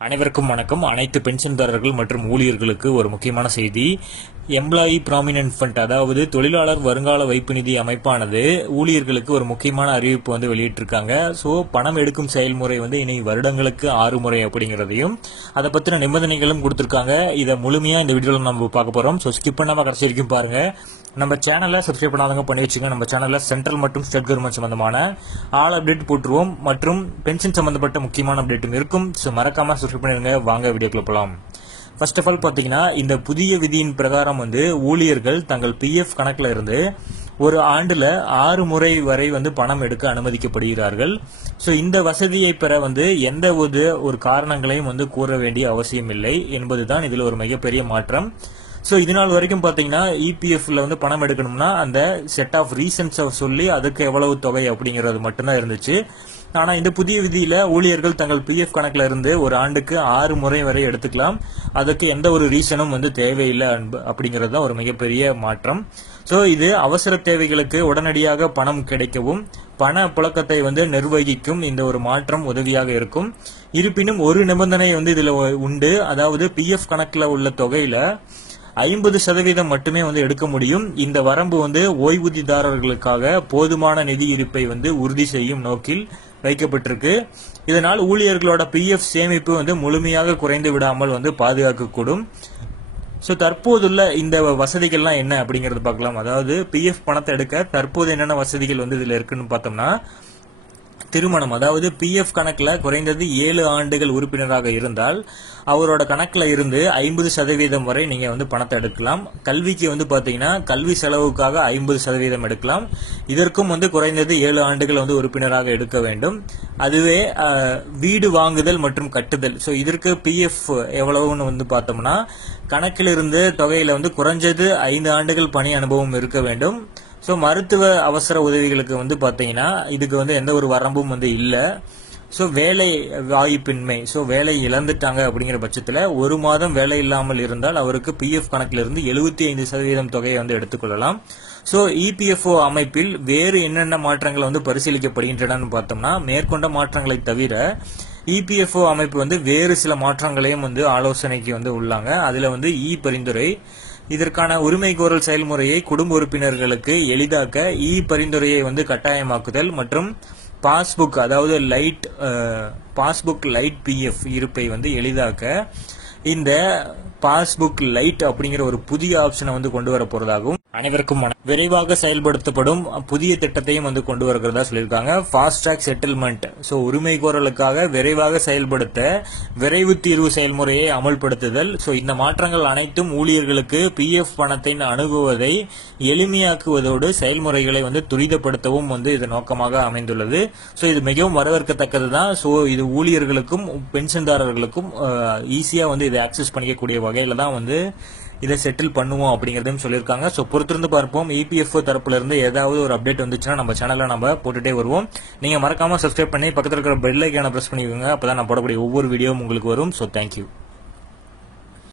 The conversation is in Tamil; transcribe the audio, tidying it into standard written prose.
அனைவருக்கும் வணக்கம். அனைத்து பென்ஷன்தாரர்கள் மற்றும் ஊழியர்களுக்கு ஒரு முக்கியமான செய்தி. எம்ப்ளாயி ப்ராமினன்ட் ஃபண்ட், அதாவது தொழிலாளர் வருங்கால வைப்பு நிதி அமைப்பானது ஊழியர்களுக்கு ஒரு முக்கியமான அறிவிப்பு வெளியிட்டிருக்காங்க. ஸோ பணம் எடுக்கும் செயல்முறை இனி வருடங்களுக்கு 6 முறை அப்படிங்கிறதையும் அதை பற்றின நிபந்தனைகளும் கொடுத்துருக்காங்க. இதை முழுமையாக இந்த வீடியோவில் நம்ம பார்க்க போகிறோம். ஸோ ஸ்கிப் பண்ணாமல் கடைசி வரைக்கும் பாருங்க. நம்ம சேனலை சப்ஸ்கிரைப் பண்ணாதவங்க பண்ணி வச்சுங்க. நம்ம சேனலில் சென்ட்ரல் மற்றும் ஸ்டேட் கவர்மெண்ட் சம்பந்தமான ஆல் அப்டேட் போட்டுருவோம் மற்றும் பென்ஷன் சம்பந்தப்பட்ட முக்கியமான அப்டேட்டும் இருக்கும். ஸோ மறக்காம சப்ஸ்கிரைப் பண்ணிருங்க. வாங்க வீடியோக்குள்ள போகலாம். ஃபர்ஸ்ட் ஆஃப் ஆல் பார்த்தீங்கன்னா, இந்த புதிய விதியின் பிரகாரம் ஊழியர்கள் தங்கள் பிஎஃப் கணக்கில் இருந்து ஒரு ஆண்டுல 6 முறை வரை பணம் எடுக்க அனுமதிக்கப்படுகிறார்கள். ஸோ இந்த வசதியை பெற எந்த ஒரு காரணங்களையும் கூற வேண்டிய அவசியம் இல்லை என்பதுதான் இதில் ஒரு மிகப்பெரிய மாற்றம். ஸோ இதனால் வரைக்கும் பார்த்தீங்கன்னா இபிஎஃப்ல பணம் எடுக்கணும்னா அந்த செட் ஆஃப் ரீசன்ஸை சொல்லி அதுக்கு எவ்வளவு தொகை அப்படிங்கிறது மட்டும்தான் இருந்துச்சு. ஆனா இந்த புதிய விதியில ஊழியர்கள் தங்கள் பிஎஃப் கணக்குல இருந்து ஒரு ஆண்டுக்கு 6 முறை வரை எடுத்துக்கலாம். அதுக்கு எந்த ஒரு ரீசனும் தேவையில்லை அப்படிங்கிறது தான் ஒரு மிகப்பெரிய மாற்றம். ஸோ இது அவசர தேவைகளுக்கு உடனடியாக பணம் கிடைக்கவும் பண புழக்கத்தை நிர்வகிக்கும் இந்த ஒரு மாற்றம் உதவியாக இருக்கும். இருப்பினும் ஒரு நிபந்தனை இதுல உண்டு. அதாவது பிஎஃப் கணக்குல உள்ள தொகையில 50% மட்டுமே எடுக்க முடியும். இந்த வரம்பு ஓய்வூதியதாரர்களுக்காக போதுமான நிதி இருப்பை உறுதி செய்யும் நோக்கில் வைக்கப்பட்டிருக்கு. இதனால் ஊழியர்களோட பிஎஃப் சேமிப்பு முழுமையாக குறைந்து விடாமல் பாதுகாக்கக்கூடும். ஸோ தற்போதுள்ள இந்த வசதிகள்லாம் என்ன அப்படிங்கறது பார்க்கலாம். அதாவது பிஎஃப் பணத்தை எடுக்க தற்போது என்னென்ன வசதிகள் இதுல இருக்குன்னு பார்த்தோம்னா, திருமணம், அதாவது பிஎஃப் கணக்குல குறைந்தது 7 ஆண்டுகள் உறுப்பினராக இருந்தால் அவரோட கணக்குல இருந்து 50% வரை நீங்க பணத்தை எடுக்கலாம். கல்விக்கு பாத்தீங்கன்னா கல்வி செலவுக்காக 50% எடுக்கலாம். இதற்கும் குறைந்தது 7 ஆண்டுகள் உறுப்பினராக எடுக்க வேண்டும். அதுவே வீடு வாங்குதல் மற்றும் கட்டுதல், ஸோ இதற்கு பிஎஃப் எவ்வளவுன்னு பார்த்தோம்னா, கணக்கில் இருந்து தொகையில குறைஞ்சது 5 ஆண்டுகள் பணி அனுபவம் இருக்க வேண்டும். ஸோ மருத்துவ அவசர உதவிகளுக்கு பாத்தீங்கன்னா இதுக்கு எந்த ஒரு வரம்பும் இல்லை. ஸோ வேலை வாய்ப்பின்மை, ஸோ வேலை இழந்துட்டாங்க அப்படிங்கிற பட்சத்தில் 1 மாதம் வேலை இல்லாமல் இருந்தால் அவருக்கு பிஎஃப் கணக்கில் இருந்து 75% தொகையை எடுத்துக்கொள்ளலாம். ஸோ இபிஎஃப்ஓ அமைப்பில் வேறு என்னென்ன மாற்றங்கள் பரிசீலிக்கப்படுகின்றன பார்த்தோம்னா, மேற்கொண்ட மாற்றங்களை தவிர இபிஎஃப்ஓ அமைப்பு வேறு சில மாற்றங்களையும் ஆலோசனைக்கு உள்ளாங்க. அதுல இ பரிந்துரை, இதற்கான உரிமை கோரல் செயல்முறையை குடும்ப உறுப்பினர்களுக்கு எளிதாக்க இ பரிந்துரையை கட்டாயமாக்குதல் மற்றும் பாஸ்புக், அதாவது பாஸ்புக் லைட் பிஎஃப் இருப்பை எளிதாக்க இந்த பாஸ்புக் லைட் அப்படிங்கிற ஒரு புதிய ஆப்ஷனை கொண்டு வர போறதாகவும் அனைவருக்கும் விரைவாக செயல்படுத்தப்படும் புதிய திட்டத்தையும் கொண்டு வருகிறதா சொல்லியிருக்காங்க. ஃபாஸ்ட் ட்ராக் செட்டில்மெண்ட், ஸோ உரிமை கோரலுக்காக விரைவாக செயல்படுத்த விரைவு தீர்வு செயல்முறையை அமல்படுத்துதல். ஸோ இந்த மாற்றங்கள் அனைத்தும் ஊழியர்களுக்கு பிஎஃப் பணத்தை அணுகுவதை எளிமையாக்குவதோடு செயல்முறைகளை துரிதப்படுத்தவும் இது நோக்கமாக அமைந்துள்ளது. ஸோ இது மிகவும் வரவேற்கத்தக்கது தான். ஸோ இது ஊழியர்களுக்கும் பென்ஷன்தாரர்களுக்கும் ஈஸியா இதை ஆக்சஸ் பண்ணிக்கக்கூடிய வகையில தான் இதை செட்டில் பண்ணுவோம் அப்படிங்கறதையும் சொல்லியிருக்காங்க. ஸோ பொறுத்திருந்து பார்ப்போம். இபிஎஃப்ஓ தரப்புல இருந்து ஏதாவது ஒரு அப்டேட் வந்துச்சுன்னா நம்ம சேனல்ல நம்ம போட்டுட்டே வருவோம். நீங்க மறக்காம சப்ஸ்கிரைப் பண்ணி பக்கத்தில் இருக்கிற பெல் ஐக்கானை பிரஸ் பண்ணிக்கோங்க. அப்பதான் நான் போடக்கூடிய ஒவ்வொரு வீடியோவும் உங்களுக்கு வரும். So thank you.